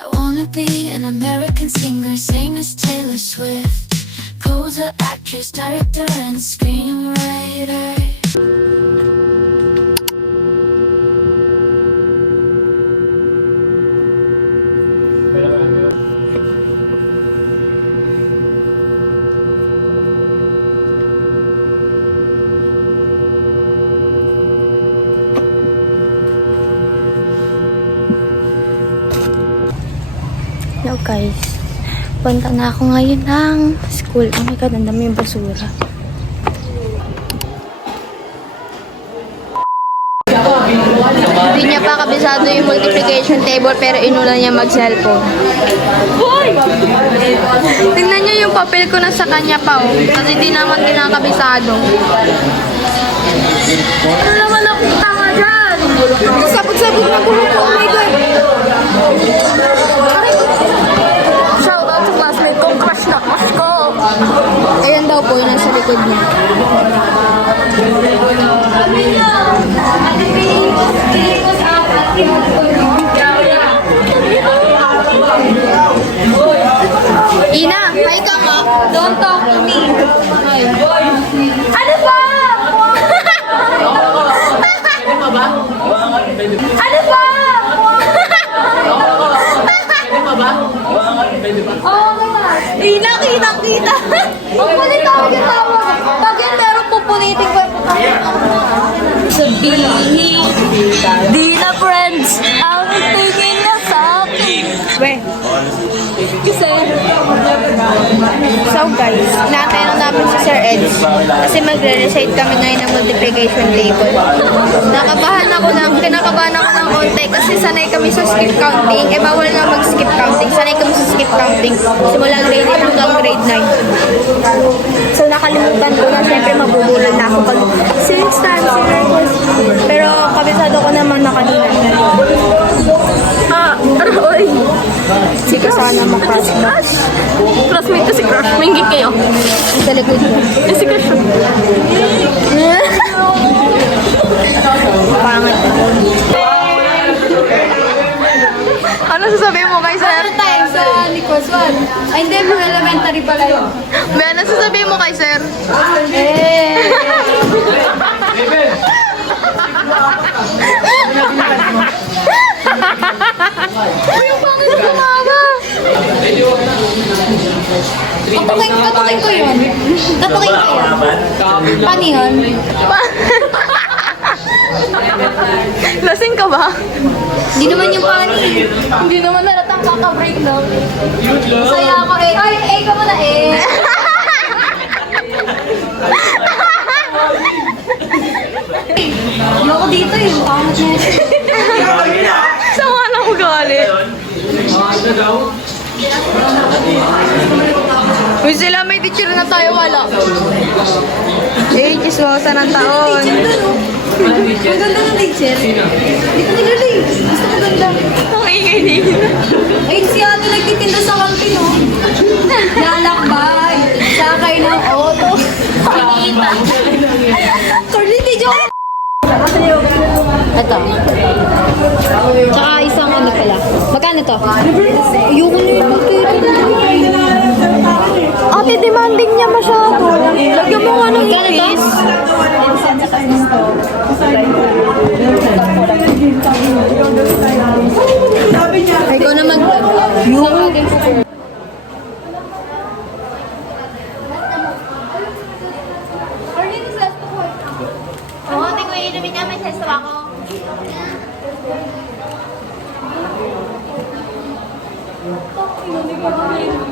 I wanna be an American singer, same as Taylor Swift. Poser, actress, director, and screenwriter. Hello guys, punta na ako ngayon ng school. Oh my god, ang dami yung basura. Hindi niya pa kabisado yung multiplication table pero inulan niya mag-cellphone. Tingnan niyo yung papel ko na sa kanya pa oh. Kasi di naman kinakabisado. Ano naman ako tama dyan? Sabog-sabog na gulo ko. Oh my god. Shoutout sa classmate ko. Crush na crush ko. Ayan daw po yung nasa likod niya. Ina, hi ka nga. Don't talk to me. Hi. Ano ba? Ano ba? Oh my God. Ina, kita. Ang kulit tawag yung tawag. Pag yun meron pupunitin ko yung sabihin. Di na friends. Ang tingin na sa akin. Weh. Kasi, so guys, inaantay na namin si Sir Eds kasi magre-recite kami ngayon ng multiplication table. Kinakabahan ako ng konti kasi sanay kami sa skip counting. Eh, bawal nga mag-skip counting. Sanay kami sa skip counting simula grade 8 hanggang grade 9. So, nakalimutan ko na siyempre mabubulol na ako pag 6 times 0. Pero, kabisado ko naman na kanina. Aroy! Sige, sana makrush ba? Classmate ko si Crush. Minggit kayo. Sa likod mo. Si Crush. Pangat. Ano sasabihin mo kay Sir? Ano tayo sa Nichols 1? Ay, hindi. Mga elementary pala yun. May ano sasabihin mo kay Sir? Uy, yung pangit kumama! Katukin ko yun. Paano yun? Lasing ka ba? Hindi naman yung pani. Hindi naman nalatang kaka-break, no? Masaya ako eh. Ay, ka muna eh. Ayoko dito eh. Pangit niya. Sama na ako gali. Uy, sila may teacher na tayo, wala. Eh, chismosa ng taon. Maganda ng teacher. Hindi ko nilala eh. Gusto maganda. Ang ingay din. Ay, si ate nagtitinda sa kantin, oh. Lalakbay. Sakay ng auto. Pinita. Curly video. Ito. Tsaka isang ano pala. Magkano to? Ayoko na yun. Ate, demanding niya masyado. Lagyan mo nga ng increase. Ikaw na mag-vlog. Yung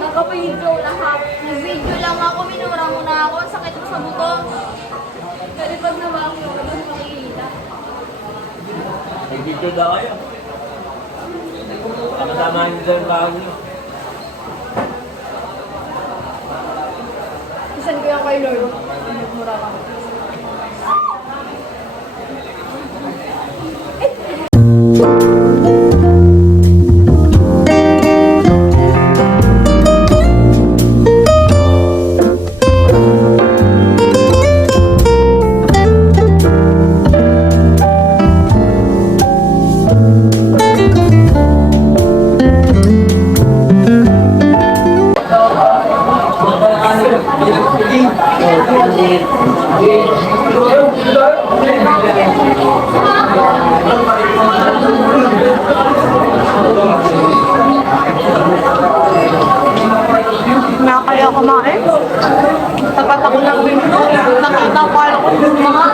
nakapahidyo lahat. Nag-video lang ako, minura mo na ako. Sakit mo sa buto. Pero pag nabaki ko, ano makikita? Nag-video na kayo. Kasama niyo dyan bago. Isan ko yung kay Lord. Nagmura ka. Nakakaya kumain. Tapat ako ng window. Nakita ko alam ko mga.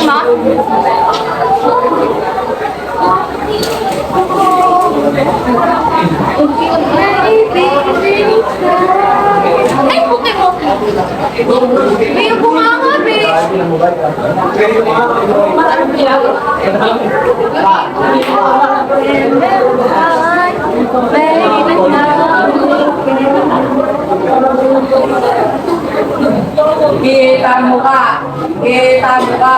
Emma? Ay, puti mo! May bumanga, be! Kita mo ka! Kita mo ka!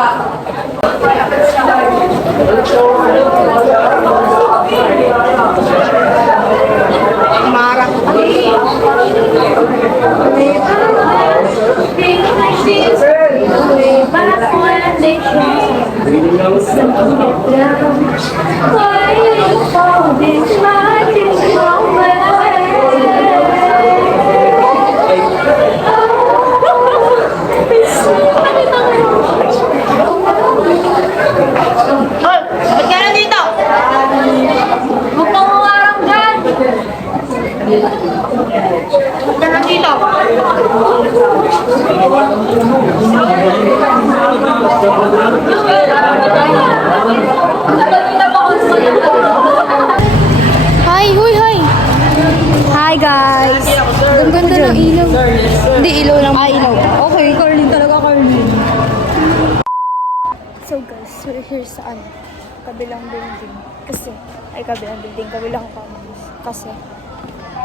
Marang. Ba't ka na dito? Huwag kang umarang dyan! Ba't ka na dito? Hi! Huy! Hi! Hi guys! Ang ganda ng ilaw. Hindi, ilaw lang. Ah, ilaw. Okay, Carlin talaga, Carlin. So guys, we're here sa kabilang building. Kabilang campus. Kasi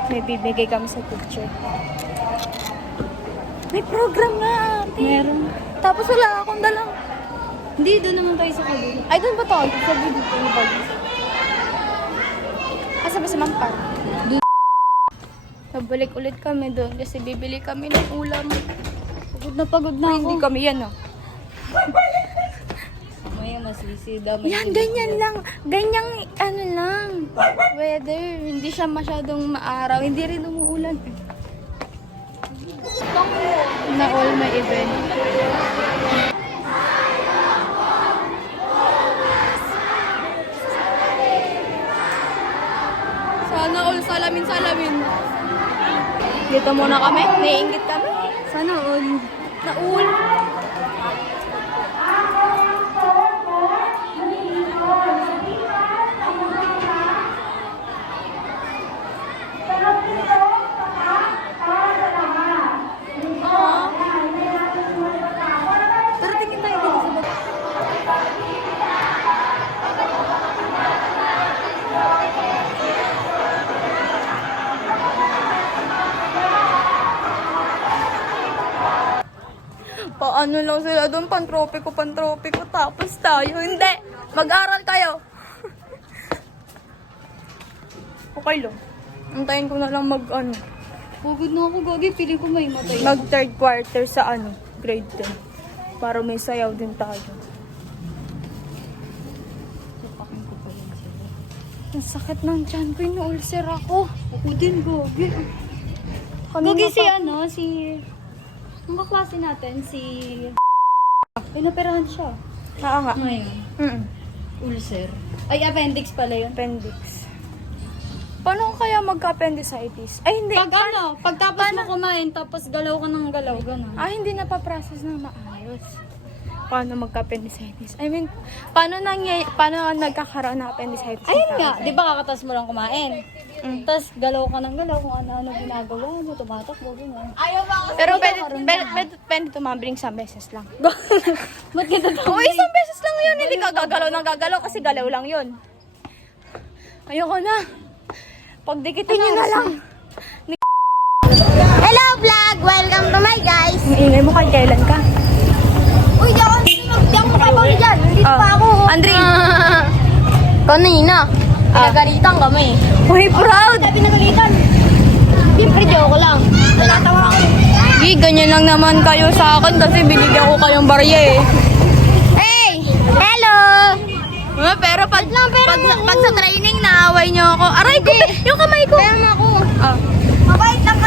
may bibigay kami sa teacher. May program nga ate. Meron. Tapos wala akong dalang. Hindi, doon naman tayo sa kabila. Ay, doon ba tayo? Sa kabila ko yung bag. Asa ba si Ma'am Par? Nabalik ulit kami doon kasi bibili kami ng ulam. Pagod na ako. Hindi kami yan Mamaya masisida. Yan, ganyan lang. Ganyang ano lang. Weather. Hindi siya masyadong maaraw. Hindi rin umuulan. Na all may event. Sana all salamin. Dito muna kami. Naiingit kami. Sana all. Na all. Tara, tingin tayo dito sa bag. Paano lang sila doon? Pantropiko. Tapos tayo. Hindi! Mag-aral kayo! Okay lang. Antayin ko na lang Pagod na ako, Gagi. Piling ko may matay. mag third quarter sa grade 10. Para may sayaw din tayo. Ang sakit ng tiyan ko. Inu-ulcer ako. Ako din, Gagi. Gagi si ang kaklase natin, pinaperahan siya. Oo nga. Ngayon, ulcer. Ay, appendix pala yun. Appendix. Paano kaya magka-appendicitis? Ay, hindi. Pagtapos mo kumain, tapos galaw ka ng galaw, gano'n. Hindi na pa-process na maayos. Paano magka-appendicitis? I mean, paano nagkakaroon ng appendicitis? Ayun nga, di ba kakatas mo lang kumain? Tapos galaw ka ng galaw kung ano-ano ginagawa mo, tumatakbo, gano'n. Pero pwede tumambling isang beses lang. Ba't kita Oo, isang beses lang yun. Hindi ka gagalaw ng gagalaw kasi galaw lang yun. Ayoko na. Pagdikitin nyo na lang. Hello vlog! Welcome to my guys! Ang ingay mo kay kailan ka? Uy, di ako makapagod dyan! Nandito pa ako! Andre! Kanina, pinagalitan kami. Uy, proud! Sabi pinagalitan. Siyempre, joke lang. Nalatawa ako. Ganyan lang naman kayo sa akin kasi binigyan ko kayong barya eh. Hey! Hello! pag sa training naaway niyo ako. Aray ko, yung kamay ko. Kaya nga ako. Oh. Mabait lang